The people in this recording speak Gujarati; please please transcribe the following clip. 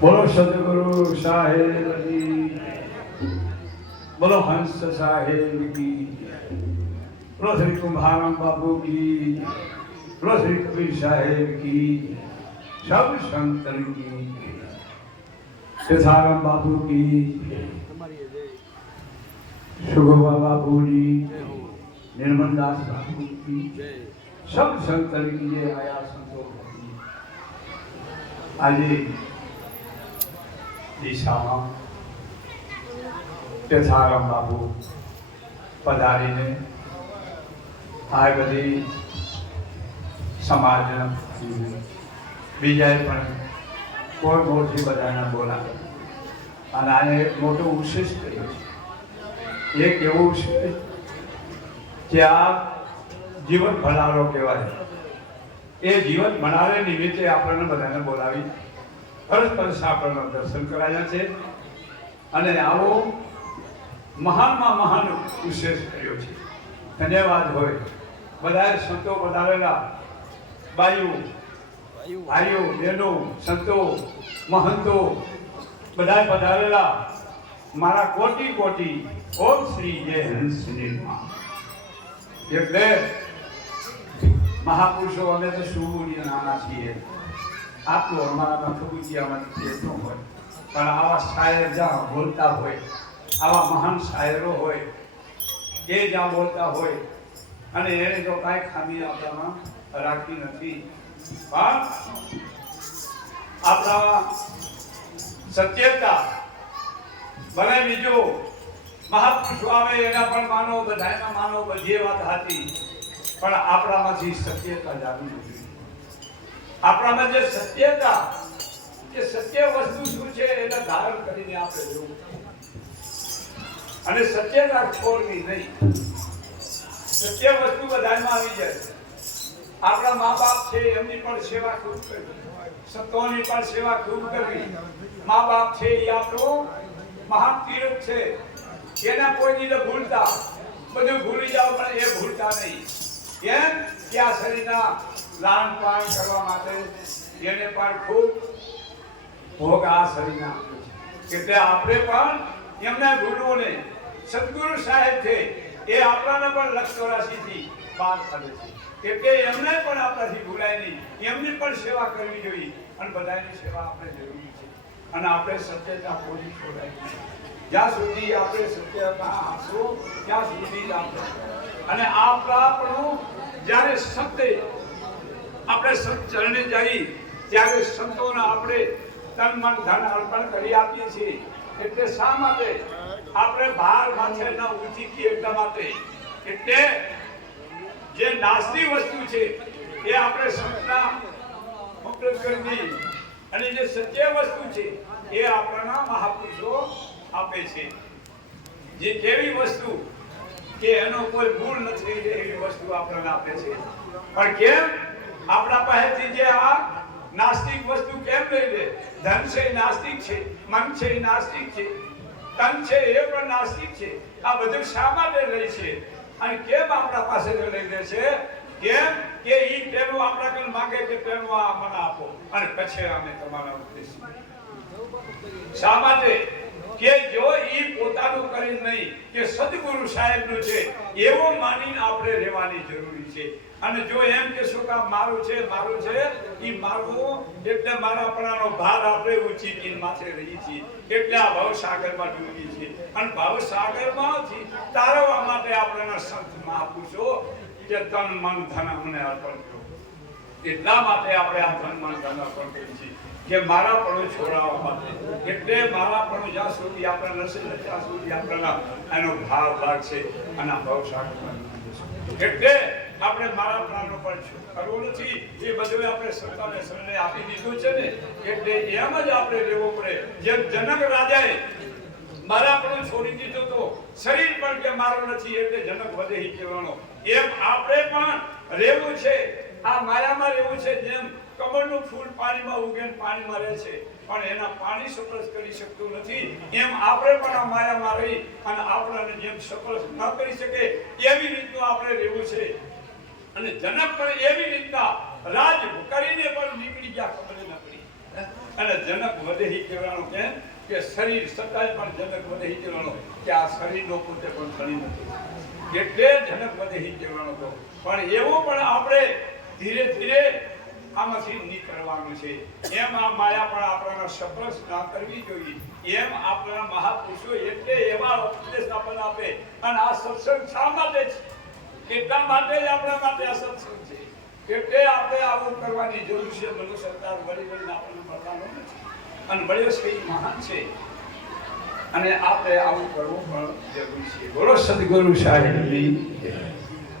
બોલો સદગુરુ સાહેબ બોલો હંસ સાહેબ કી બોલો શ્રી કુંભારામ બાપુ કી બોલો શ્રી કબીર સાહેબ કી સબ સંતન કી સિદ્ધારામ બાપુ કી સુગોબા બાપુજી નિર્મલદાસ બાપુ કી જય સબ સંત લીએ આયા સંતો આજે દિશામાં તેથારામ બાપુ પધારીને આ બધી સમાજના બીજાએ પણ કોણ મોટી બધાને બોલાવે. અને આને મોટું વિશેષ કર્યું છે. એક એવું છે કે આ જીવન ભણારો કહેવાય. એ જીવન ભણારે નિમિત્તે આપણને બધાને બોલાવી પરસ્પર આપણને દર્શન કરાયા છે. અને આવો મહાનમાં મહાન વિશેષ કર્યો છે. ધન્યવાદ હોય. બધાએ સંતો વધારેલા બાયુ ભાઈઓ, બહેનો, સંતો, મહંતો, બધાએ પધારેલા. મારા કોટી કોટી ઓમ શ્રી જય હંસ એટલે મહાપુરુષો અમે તો શું નાના છીએ. આટલું અમારા કબૂચિયામાંથી ન હોય, પણ આવા શાયર જ્યાં બોલતા હોય, આવા મહાન શાયરો હોય, એ જ્યાં બોલતા હોય, અને એને તો કાંઈ ખામી આપણામાં રાખી નથી. પણ આપણા સત્યતા, ભલે બીજું મહાપુરુષો આવે એના પણ માનો બધાના માનો બધી વાત હતી પણ આપણામાંથી સત્યતા જાણવી જોઈએ આપણામાં જે સત્યતા કે સત્ય વસ્તુ શું છે એને ધારણ કરીને આપણે રહેવું અને સત્યતા છોડવી નહીં. સત્ય વસ્તુ બધામાં આવી જાય આપણા મા બાપ છે, એમની પણ સેવા ખૂબ કરવી સંતોની પણ સેવા ખૂબ કરવી મા બાપ છે, એ આપણો મહાન તીર્થ છે. એના કોઈ ભૂલતા. બધું ભૂલી જાવ પણ એ ભૂલતા નહીં. કેમ કે આ શરીરના લાન પાન કરવા માટે જેને પણ ખૂબ ભોગ આ શરીરના આપ્યો છે. એટલે આપણે પણ એમને નહીં સદગુરુ સાહેબ છે એ આપણાને પણ લક્ષ પાર કરે છે. એટલે એમને પણ આપણાથી ભૂલાય નહીં. એમની પણ સેવા કરવી જોઈએ અને બધાની સેવા આપણે જરૂરી અને આપણે સત્યતા પૂરી છોડાય જ્યાં સુધી આપણે સત્યતા આપશું ત્યાં સુધી આપણે અને આપણાપણું જ્યારે સત્ય, આપણે સંત ચરણે જઈ, ત્યારે સંતોને આપણે તન મન ધન અર્પણ કરી આપીએ છીએ. એટલે શા માટે? આપણે ભાર માથે ન ઉચીકીએ એટલા માટે. એટલે જે નાસ્તી વસ્તુ છે, એ આપણે સંતના ઉપયોગ કરવી. અને જે સત્ય વસ્તુ છે, એ આપણા મહાપુરુષો આપે છે. જે કેવી વસ્તુ કે એનો કોઈ ભૂલ નથી એવી વસ્તુ આપણને આપે છે. પણ કેમ? આપણા પાસેથી જે આ નાસ્તિક વસ્તુ કેમ લઈ લે? ધન છે નાસ્તિક છે, મન છે નાસ્તિક છે, તન છે એ પણ નાસ્તિક છે. આ બધું શા માટે લે છે? અને કેમ આપણા પાસે લઈ લે છે? કેમ? કે ઈ પેલું આપણા કન માંગે કે પેલું આ મને આપો. અને પછી અમે તમારા ઉદ્દેશ. શા માટે? કે જો ઈ પોતાનું કરી નહીં, કે સદગુરુ સાહેબનું છે, એવો માનીને આપણે રહેવાની જરૂરી છે. અને જો એમ કે શું કામ મારું છે મારું છે, ઈ મારું એટલે મારાપણાનો ભાર આપણે ઉચીકીને માથે રહી છીએ. એટલે આ ભવસાગરમાં ડૂબી છીએ. અને ભવસાગરમાંથી તારવા માટે આપણેના સંત મહાપુરુષો કે તન મન ધન અમને અર્પણ કરો. એટલા માટે આપણે આ ધન મન ધન અર્પણ કરીએ છીએ. કે મારા પણ છોડાવવા માટે. એટલે મારા પણ જ્યાં સુધી આપણે નસીબ ત્યાં સુધી આપણને એનો ભાવ લાગશે અને ભાવ સાગર એટલે આપણે મારા પ્રાણનો પણ કરવું નથી. એ બધું આપણે સરકારને શરણે આપી દીધું છે ને. એટલે એમ જ આપણે રહેવું પડે. જેમ જનક રાજાએ મારા પણ છોડી દીધું શરીર પણ કે મારું નથી એટલે જનક વધે હિ કહેવાનો. એમ આપણે પણ રહેવું છે. આ માયામાં રહેવું છે જેમ કમળનું ફૂલ પાણીમાં ઉગે પાણીમાં રહે છે. પણ એના પાણી સપરસ કરી શકતું નથી. એમ આપણે પણ આ માયામાં રહી અને આપણને જેમ સપરસ ન કરી શકે એવી રીતનું આપણે રહેવું છે. અને જનક પણ એવી રીતના રાજ કરીને પણ નીકળી ગયા ખબર ન પડી. અને જનક વધે હિ કહેવાનો કેમ? કે શરીર સદાય પણ જનક વધે જવાનો કે આ શરીરનો પોતે પણ ધણી નથી. એટલે જનક વધે જવાનો હતો પણ એવું પણ આપણે ધીરે ધીરે આમાંથી નીકળવાનું છે. એમ આ માયા પણ આપણાને સપ્રસ ના કરવી જોઈએ. એમ આપણા મહાપુરુષો એટલે એવા ઉપદેશ આપણને આપે. અને આ સત્સંગ શા માટે છે? એટલા માટે જ આપણા માટે આ સત્સંગ છે. એટલે આપણે આવું કરવાની જરૂર છે. મનુષ્ય સરકાર વળી વળીને આપણને મળવાનું નથી. અને મળ્યો છે મહાન છે અને આપણે આવું કરવું પણ જરૂરી છે બોલો સદગુરુ સાહેબની જય.